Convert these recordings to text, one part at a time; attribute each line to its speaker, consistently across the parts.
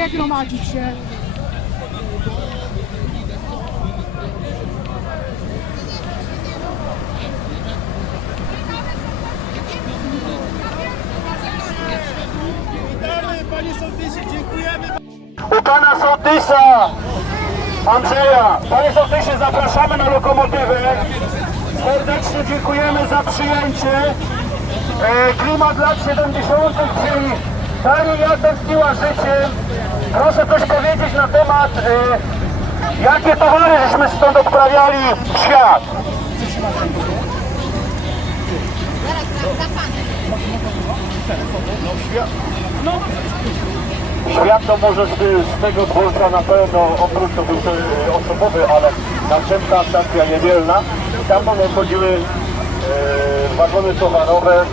Speaker 1: nie gromadzić się. Panie sołtysie, dziękujemy. U pana sołtysa Andrzeja. Panie sołtysie, zapraszamy na lokomotywę. Serdecznie dziękujemy za przyjęcie. E, klimat lat 70., czyli pani ja tęskniła życiem. Proszę coś powiedzieć na temat, e, jakie towary żeśmy stąd odprawiali w świat.
Speaker 2: Świat to może z, z tego dworca na pewno oprócz to był to, e, osobowy, ale następna stacja niedzielna. Tam one chodziły e, wagony towarowe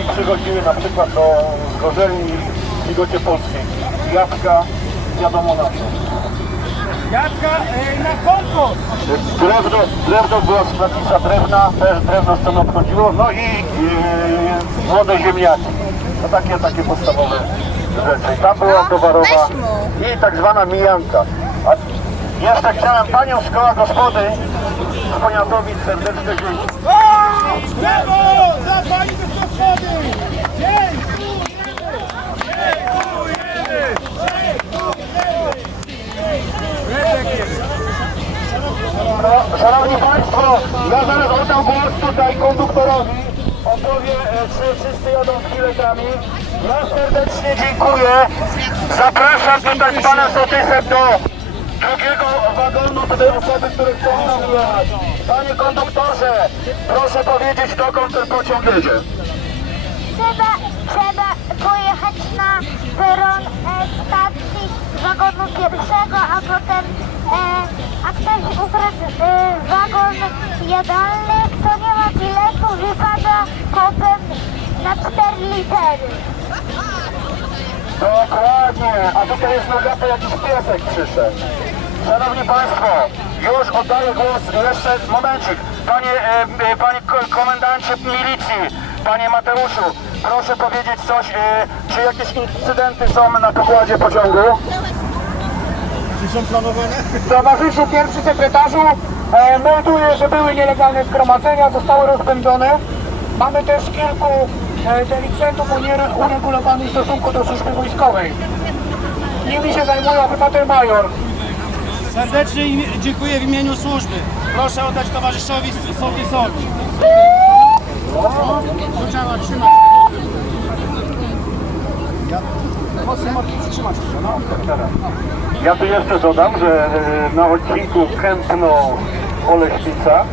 Speaker 2: i przychodziły na przykład do zgorzelni w Ligocie Polskiej. Jabłka, wiadomo na co.
Speaker 3: Jadka e, na konkurs.
Speaker 2: Drewno, drewno była składnica drewna, też drewno stąd odchodziło, no i e, młode ziemniaki. To takie, takie podstawowe rzeczy. Tam była towarowa i tak zwana mijanka. A jeszcze chciałem Panią z koła gospody z Poniatowic serdecznie dziękuję.
Speaker 4: O! Brawo! Za pani gospody! Dziękujemy!
Speaker 1: No, Szanowni Państwo, ja zaraz oddam głos tutaj konduktorowi. On powie, e, czy wszyscy jadą z biletami. Ja serdecznie dziękuję. Zapraszam tutaj z Panem Sołtysem do drugiego wagonu, tej osoby, które chcą tam jechać. Panie konduktorze, proszę powiedzieć, dokąd ten pociąg jedzie.
Speaker 5: Peron e, stacji wagonu pierwszego, a potem e, a ktoś e, wagon jadalny, kto nie ma biletu wypada potem na 4 litery.
Speaker 1: Dokładnie, a tutaj jest na gapę jakiś piesek przyszedł. Szanowni Państwo, już oddaję głos, jeszcze momencik. Panie, e, e, panie ko- komendancie milicji, panie Mateuszu, proszę powiedzieć coś, e, czy jakieś incydenty są na pokładzie pociągu?
Speaker 6: Czy są planowane?
Speaker 7: Towarzyszu pierwszy sekretarzu e, melduje, że były nielegalne zgromadzenia, zostały rozpędzone. Mamy też kilku e, delikwentów o niere- uregulowanym stosunku do służby wojskowej. Nimi się zajmuje obywatel major.
Speaker 8: Serdecznie dziękuję w imieniu służby. Proszę oddać towarzyszowi sołtysowi. Trzeba
Speaker 2: trzymać. Ja tu jeszcze dodam, że e, na odcinku Kępno-Oleśnica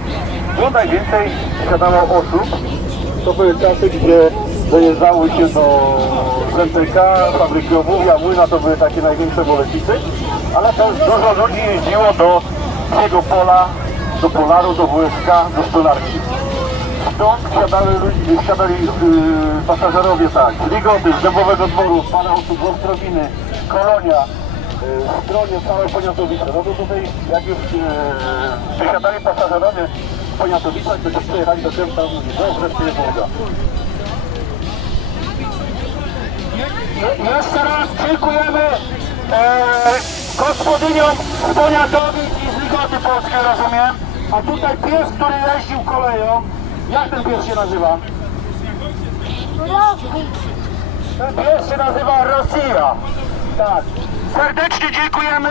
Speaker 2: było najwięcej siadało osób. To były czasy, gdzie dojeżdżały się do ZTK, fabryki obuwia, młyna to były takie największe bolesnicy, ale też dużo ludzi jeździło do jego pola, do Polaru, do WSK, do Stolarki. Stąd ludzie- wsiadali yy, pasażerowie tak, z Ligoty, z Dębowego Dworu, parę osób z Ostrowiny, Kolonia, yy, stronie całe Poniatowice. No to tutaj jak już yy, wysiadali pasażerowie z Poniatowicach, to się przyjechali do Kępna i mówili, no wreszcie jest woda.
Speaker 1: Je- Jeszcze raz dziękujemy e, gospodyniom z Poniatowic i z Ligoty Polskiej, rozumiem. A tutaj pies, który jeździł koleją, jak ten pies się nazywa? Ten pies się nazywa Rosja. Tak. Serdecznie dziękujemy.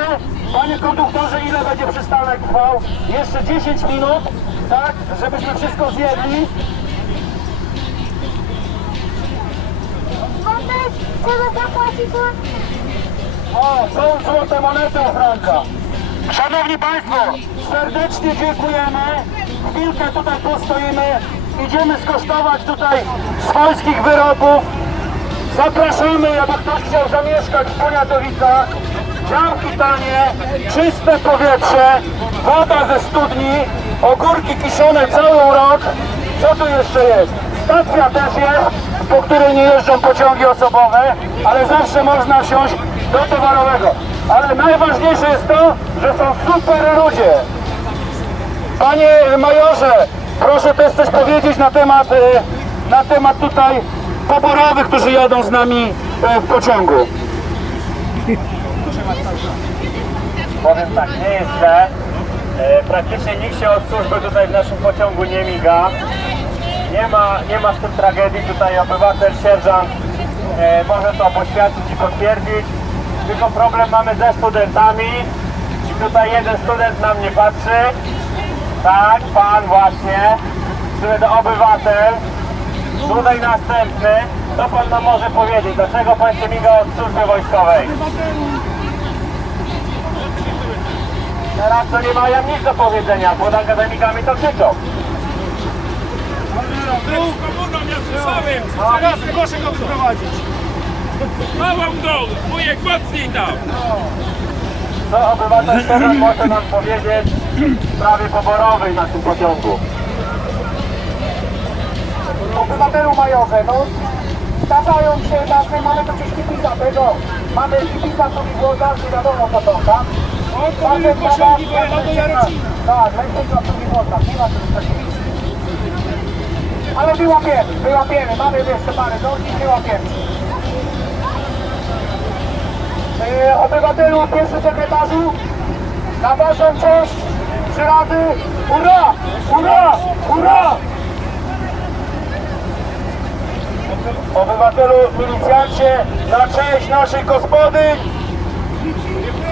Speaker 1: Panie konduktorze, ile będzie przystanek trwał? Jeszcze 10 minut, tak? Żebyśmy wszystko zjedli.
Speaker 9: Trzeba zapłacić.
Speaker 1: O, są złote monety u Franka. Szanowni Państwo, serdecznie dziękujemy. Chwilkę tutaj postoimy. Idziemy skosztować tutaj swojskich wyrobów. Zapraszamy, jakby ktoś chciał zamieszkać w Poniatowicach. Działki tanie, czyste powietrze, woda ze studni, ogórki kiszone cały rok. Co tu jeszcze jest? Stacja też jest, po której nie jeżdżą pociągi osobowe, ale zawsze można wsiąść do towarowego. Ale najważniejsze jest to, że są super ludzie. Panie majorze, proszę też coś powiedzieć na temat, e, na temat tutaj poborowych, którzy jadą z nami e, w pociągu.
Speaker 10: Powiem tak, nie jest źle. E, praktycznie nikt się od służby tutaj w naszym pociągu nie miga. Nie ma, nie ma w tym tragedii. Tutaj obywatel, sierżant może to poświadczyć i potwierdzić. Tylko problem mamy ze studentami. I tutaj jeden student na mnie patrzy. Tak, pan właśnie. Który to obywatel. Tutaj następny. Co pan nam może powiedzieć? Dlaczego pan się miga od służby wojskowej? Teraz to nie mają nic do powiedzenia, pod akademikami to krzyczą.
Speaker 11: Komuną ja słyszałem! Teraz proszę go wyprowadzić. Małą go! Wujek mocniej tam!
Speaker 10: Co obywatel Szczepan może nam powiedzieć w sprawie poborowej na tym pociągu?
Speaker 7: Obywatelu majowe, no zdarzają się tacy, mamy gdzieś kipisa tego, mamy kipisa, który włoża, nie wiadomo co to, tak? On powinien pociągi pojechał do Jarocina. Tak, mężczyzna, który włoża, nie ma tu. Ale wyłapiemy, wyłapiemy, mamy jeszcze parę godzin, wyłapiemy. E, obywatelu, pierwszy sekretarzu, na waszą cześć, trzy razy, ura, ura, ura!
Speaker 1: Obywatelu, milicjancie, na cześć naszej gospody!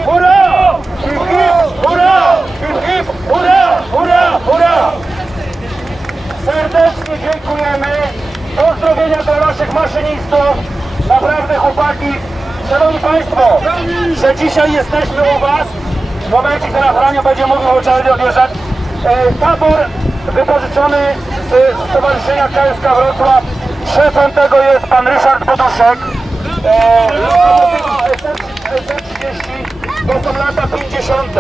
Speaker 1: Hurra! Hip hip! Hurra! Hip hip! Hurra! Hurra! Hurra! Serdecznie dziękujemy. Pozdrowienia dla naszych maszynistów. Naprawdę chłopaki. Szanowni Państwo, że dzisiaj jesteśmy u Was. W momencie, gdy na Franiu będzie mówił, trzeba będzie odjeżdżać. E, tabor wypożyczony z, Stowarzyszenia KSK Wrocław. Szefem tego jest pan Ryszard Poduszek. E, SR30 to są lata 50.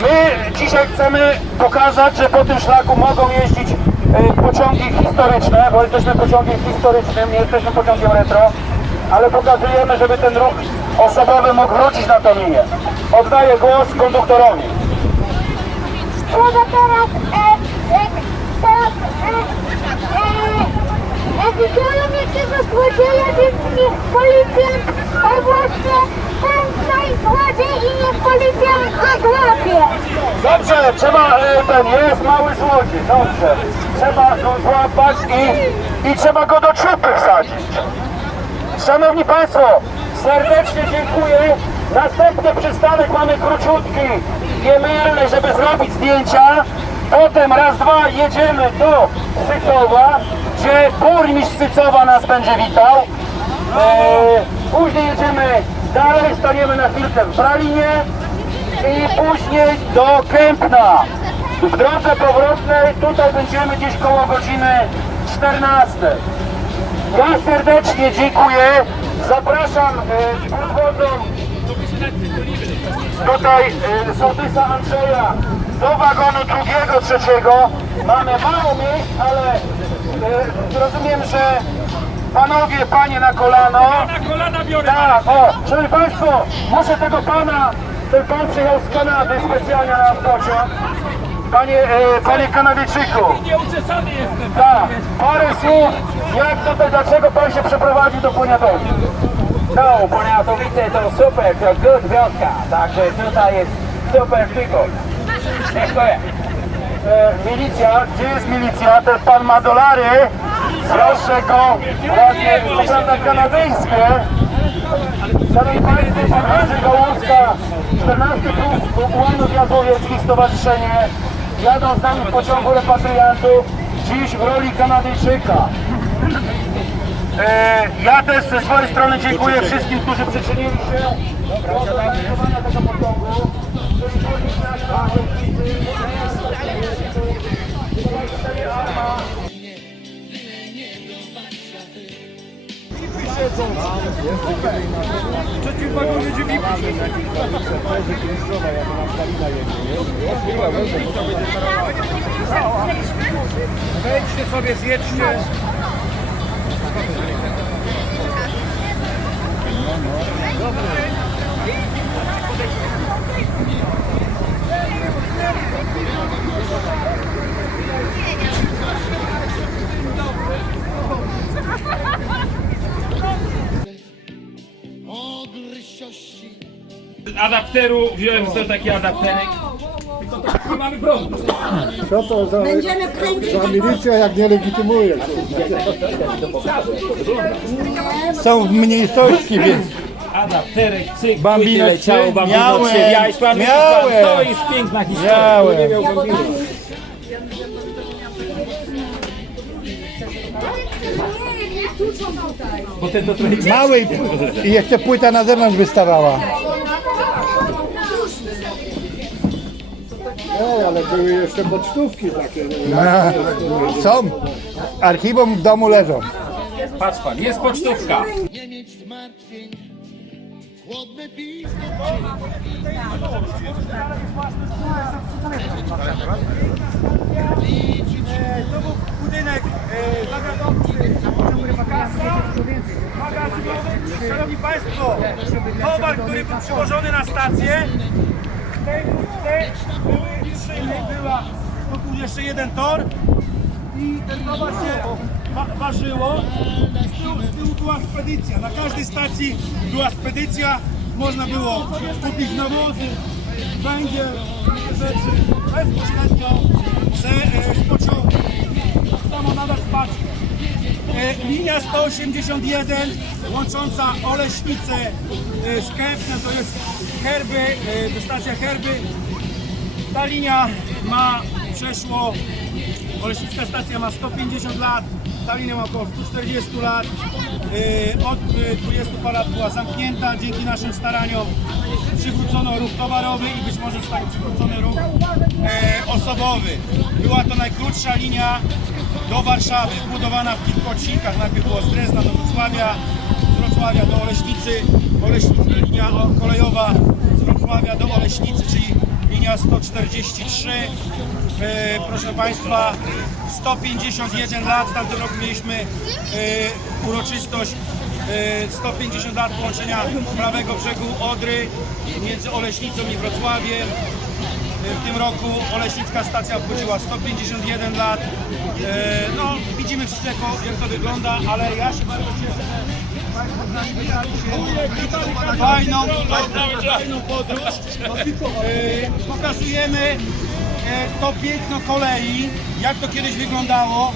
Speaker 1: My dzisiaj chcemy pokazać, że po tym szlaku mogą jeździć e, pociągi historyczne, bo jesteśmy pociągiem historycznym, nie jesteśmy pociągiem retro, ale pokazujemy, żeby ten ruch osobowy mógł wrócić na tą linię. Oddaję głos konduktorowi.
Speaker 9: Trzeba teraz, e, e, teraz, e, e, e, widziałem jakiegoś złodzieja, więc niech policjant, o właśnie, ten najzłodziej i niech policjant go złapie.
Speaker 1: Dobrze, trzeba, e, ten jest mały złodziej, dobrze. Trzeba go złapać i, i trzeba go do czupy wsadzić. Szanowni Państwo, serdecznie dziękuję. Następny przystanek mamy króciutki, niemylny, żeby zrobić zdjęcia. Potem raz, dwa jedziemy do Sycowa, gdzie burmistrz Sycowa nas będzie witał. Eee, później jedziemy dalej, staniemy na chwilkę w Bralinie i później do Kępna. W drodze powrotnej tutaj będziemy gdzieś koło godziny 14. Ja serdecznie dziękuję. Zapraszam e, z podwodzą tutaj e, sołtysa Andrzeja do wagonu drugiego, trzeciego. Mamy mało miejsc, ale e, rozumiem, że panowie, panie na kolano.
Speaker 11: Na kolana biorę!
Speaker 1: Tak, o, szanowni państwo, muszę tego pana, ten pan przyjechał z Kanady specjalnie na pociąg. Panie, e, panie Kanadyjczyku.
Speaker 11: Nieuczesany jestem!
Speaker 1: Tak, parę słów, jak tutaj, dlaczego pan się przeprowadził do Poniatowic?
Speaker 10: No, Poniatowice to super, to good wioska, także tutaj jest super przygód. Dziękuję. E, milicja, gdzie jest milicja? Ten pan ma dolary, proszę go, ładnie, co prawda kanadyjskie. Szanowni Państwo, pan Andrzej Gołązka, 14 klub Ułanów Jazłowieckich Stowarzyszenie, jadą z nami w pociągu repatriantów, dziś w roli Kanadyjczyka.
Speaker 1: E, ja też ze swojej strony dziękuję wszystkim, którzy przyczynili się do zorganizowania tego pociągu. Czyli burmistrz miasta, Wejdźcie sobie, zjedźcie. Adapteru, wziąłem sobie taki adapterek.
Speaker 11: Nie mamy prądu.
Speaker 12: Co to za,
Speaker 13: za milicja jak nie legitymuje?
Speaker 14: Są w mniejszości, więc
Speaker 15: Adapterek, cyk, Bambino, płyty leciało,
Speaker 14: bambino, miałem, czy miałeś pan, miałem.
Speaker 15: To jest piękna historia. Miałem. Nie miał bambino.
Speaker 14: Bo ten to trochę mały i- i jeszcze płyta na zewnątrz wystawała.
Speaker 13: Ej, ale były jeszcze pocztówki takie. A,
Speaker 14: Są. Archiwum w domu leżą.
Speaker 15: Patrz pan, jest pocztówka.
Speaker 1: To był budynek zawiadowczy kasa magazynowy. Szanowni Państwo, towar, który był przywożony na stację, w tej budce były szyny, była tu był jeszcze jeden tor i ten towar się wa ważyło. Z tyłu, z tyłu była spedycja. Na każdej stacji była spedycja. Można było kupić nawozy, węgiel, rzeczy bezpośrednio z, e, pociągu. Samo nadal patrz. E, linia 181 łącząca Oleśnicę e, z Kępnem, to jest Herby, e, to stacja Herby. Ta linia ma przeszło, Oleśnicka stacja ma 150 lat, ta linia ma około 140 lat. E, Od e, 20 parę lat była zamknięta, dzięki naszym staraniom przywrócono ruch towarowy i być może zostanie przywrócony ruch e, osobowy. Była to najkrótsza linia do Warszawy, budowana w kilku odcinkach. Najpierw było z Drezna do Wrocławia, z Wrocławia do Oleśnicy, Oleśnicy linia kolejowa z Wrocławia do Oleśnicy, linia 143. E, proszę Państwa, 151 lat, w tamtym roku mieliśmy e, uroczystość e, 150 lat połączenia prawego brzegu Odry między Oleśnicą i Wrocławiem. W tym roku Oleśnicka stacja obchodziła 151 lat. E, No, widzimy wszyscy jak to wygląda, ale ja się bardzo cieszę, fajną, fajną podróż. E, Pokazujemy e, to piękno kolei, jak to kiedyś wyglądało.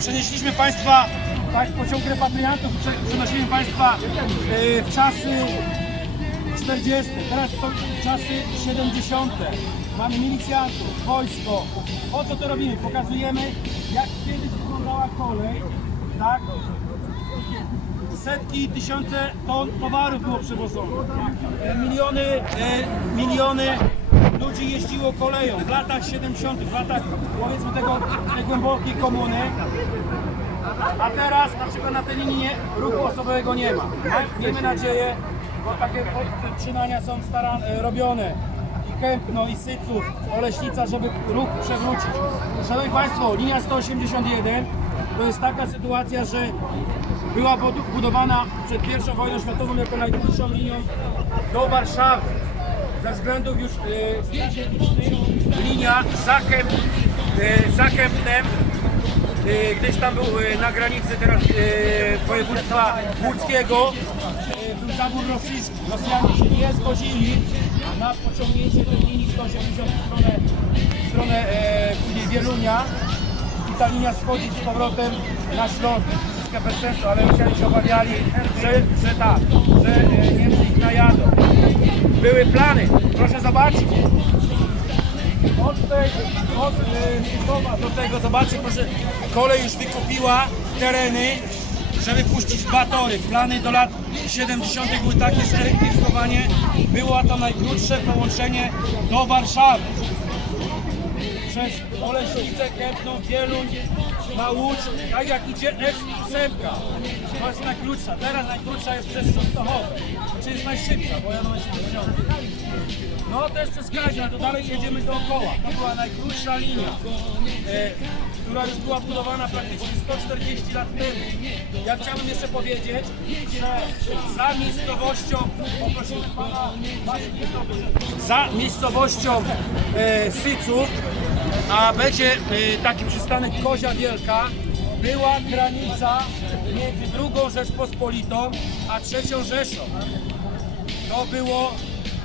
Speaker 1: Przenieśliśmy Państwa, tak, pociąg repatriantów, prze- przenosimy Państwa e, w czasy 40. Teraz są czasy 70. Mamy milicjantów, wojsko. Po co to robimy? Pokazujemy, jak kiedyś wyglądała kolej. Tak? Setki, tysiące ton towarów było przewożone. Miliony, e, miliony ludzi jeździło koleją w latach 70., w latach powiedzmy tego, tej głębokiej komuny. A teraz na przykład na tej linii ruchu osobowego nie ma. Miejmy nadzieję, bo takie czynania są staran, robione i Kępno, i Syców, Oleśnica, żeby ruch przewrócić. Szanowni Państwo, linia 181 to jest taka sytuacja, że była budowana przed I wojną światową jako najdłuższą linią do Warszawy. Ze względów już e, linia za, Kęp, e, za E, gdyś tam był e, na granicy teraz e, województwa łódzkiego, e, był zabór rosyjski. Rosjanie się nie zgodzili na pociągnięcie tej linii 180 w stronę, w stronę e, później Wielunia i ta linia schodzi z powrotem na Śląsk. Bez sensu, ale Rosjanie się obawiali, że, że tak, że e, Niemcy ich najadą. Były plany, proszę zobaczyć. Od tej, od e, do tego, zobaczcie, proszę, kolej już wykupiła tereny, żeby puścić dwa tory. Plany do lat 70. były takie zelektryfikowanie. Było to najkrótsze połączenie do Warszawy. Przez Oleśnicę, Kępną, Wieluń, na Łódź, tak jak idzie S8. To jest najkrótsza. Teraz najkrótsza jest przez Częstochowę. Czy jest najszybsza, bo ja mam 70. No też przez Kazia, to dalej jedziemy dookoła. To była najkrótsza linia, e, która już była budowana praktycznie 140 lat temu. Ja chciałbym jeszcze powiedzieć, że za miejscowością, poprosimy pana, za miejscowością e, Syców, a będzie e, taki przystanek Kozia Wielka, była granica między drugą Rzeczpospolitą a trzecią Rzeszą. To było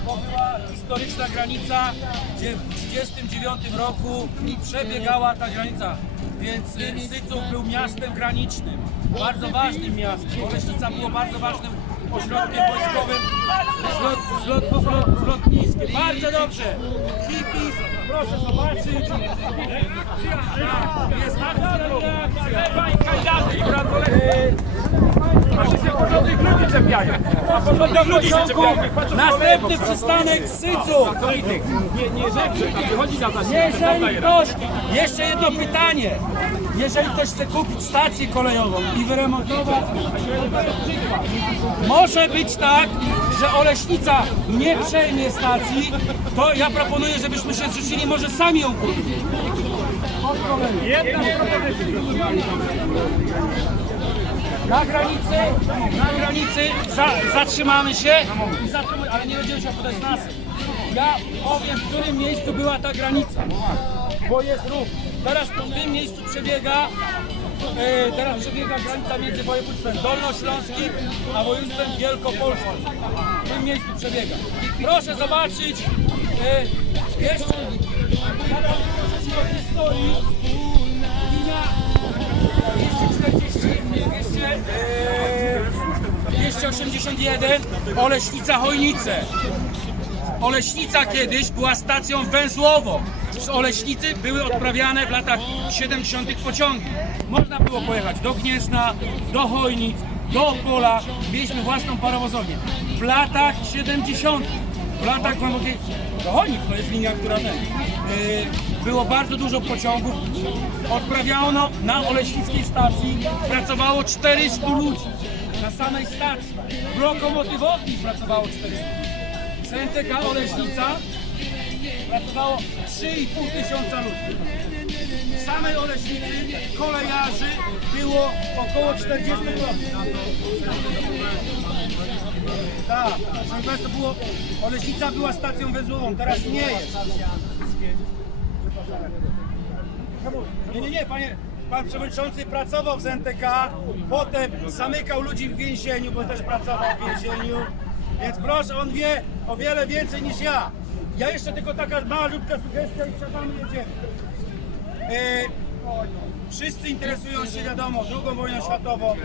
Speaker 1: to była historyczna granica, gdzie w 1939 roku przebiegała ta granica. Więc y, Syców był miastem granicznym, bardzo ważnym miastem. Oleśnica było bardzo ważnym ośrodkiem wojskowym. zlot, zlot, zlot, z lotniskiem. Bardzo dobrze. Hippies, proszę zobaczyć. Jest akcja, Następny przystanek Syców. Jeżeli ktoś, jeszcze jedno pytanie. Jeżeli ktoś chce kupić stację kolejową i wyremontować, może być tak, że Oleśnica nie przejmie stacji, to ja proponuję, żebyśmy się zrzucili, może sami ją kupili. Na granicy, na granicy za, zatrzymamy się, i ale nie będziemy się podać nasy. Ja powiem, w którym miejscu była ta granica, bo jest rów. Teraz w tym miejscu przebiega, e, teraz przebiega granica między województwem dolnośląskim a województwem wielkopolskim. W tym miejscu przebiega. Proszę zobaczyć, e, jeszcze, o 281 Oleśnica Chojnice. Oleśnica kiedyś była stacją węzłową. Z Oleśnicy były odprawiane w latach 70. pociągi. Można było pojechać do Gniezna, do Chojnic, do Opola. Mieliśmy własną parowozownię. W latach 70. Głębokiej... Do Chojnic to jest linia, która ten... Yy, było bardzo dużo pociągów. Odprawiano na Oleśnickiej stacji. Pracowało 400 ludzi. Na samej stacji. W lokomotywowni pracowało 400 ludzi. W NTK Oleśnica pracowało 3,5 tysiąca ludzi. W samej Oleśnicy kolejarzy było około 40%. Tak, proszę Państwa, było, Oleśnica była stacją węzłową, teraz nie jest. Nie, nie, nie, panie, pan przewodniczący pracował w NTK, potem zamykał ludzi w więzieniu, bo też pracował w więzieniu. Więc proszę, on wie o wiele więcej niż ja. Ja jeszcze tylko taka malutka sugestia i wsiadamy, jedziemy. E, wszyscy interesują się, wiadomo, II wojną światową.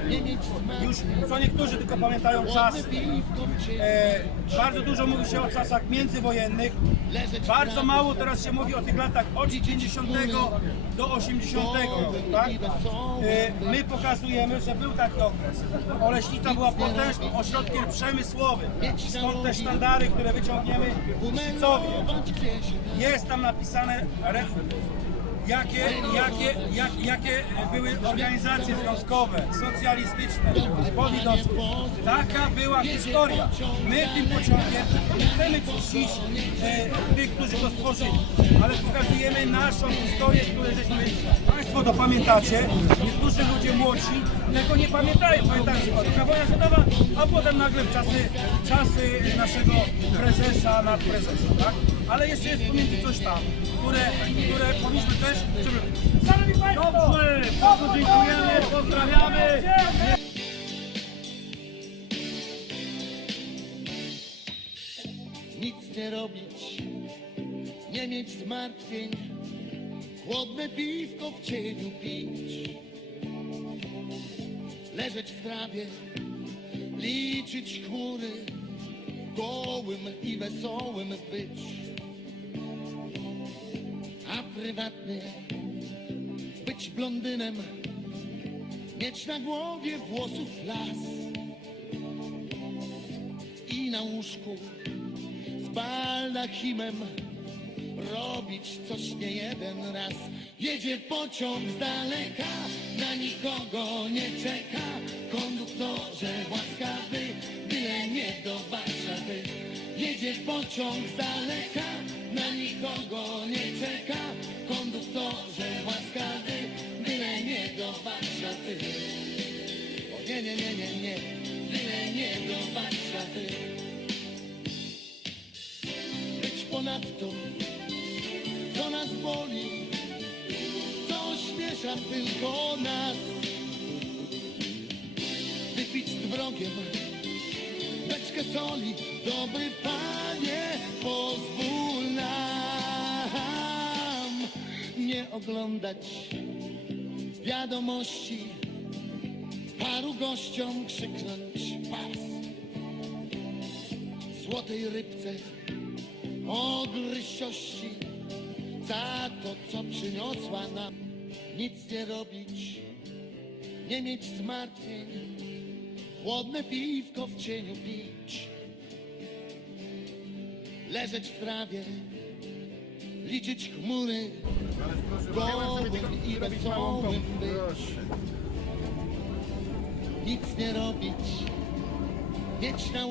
Speaker 1: Już co niektórzy tylko pamiętają czasy. E, bardzo dużo mówi się o czasach międzywojennych. Bardzo mało teraz się mówi o tych latach od 50 do 80. roku, tak? E, my pokazujemy, że był taki okres. Oleśnica była potężnym ośrodkiem przemysłowym. Stąd te sztandary, które wyciągniemy w Sycowie. Jest tam napisane jakie, jakie, jak, jakie były organizacje związkowe, socjalistyczne, powidowskie. Taka była historia. My tym pociągiem nie chcemy czcić e, tych, którzy go stworzyli, ale pokazujemy naszą historię, którą żeśmy... Państwo to pamiętacie, niektórzy ludzie młodsi tego nie pamiętają. Pamiętają się druga wojna a potem nagle w czasy, czasy naszego prezesa, nadprezesa, tak? Ale jeszcze jest pomiędzy coś tam, które, które powinniśmy też... Szanowni Państwo! Dobrze, bardzo dziękujemy, pozdrawiamy! nic nie robić, nie mieć zmartwień, chłodne piwko w cieniu pić, leżeć w trawie, liczyć chmury, gołym i wesołym być, a prywatnie być blondynem, mieć na głowie włosów las i na łóżku z baldachimem robić coś nie jeden raz. Jedzie pociąg z daleka, na nikogo nie czeka. Konduktorze łaskawy, byle nie do Warszawy. Jedzie pociąg z daleka, na nikogo nie czeka. Do Warszawy. O nie, nie, nie, nie, nie, byle nie do Warszawy być ponadto, co nas boli, co śmiesza tylko nas. Wypić z wrogiem beczkę soli, dobry panie, pozwól nam nie oglądać wiadomości, paru gościom krzyknąć pas. Złotej rybce ogrysiości za to, co przyniosła nam. Nic nie robić, nie mieć zmartwień, chłodne piwko w cieniu pić. Leżeć w trawie, liczyć chmury, gołym i wesołym być. Nic nie robić, mieć na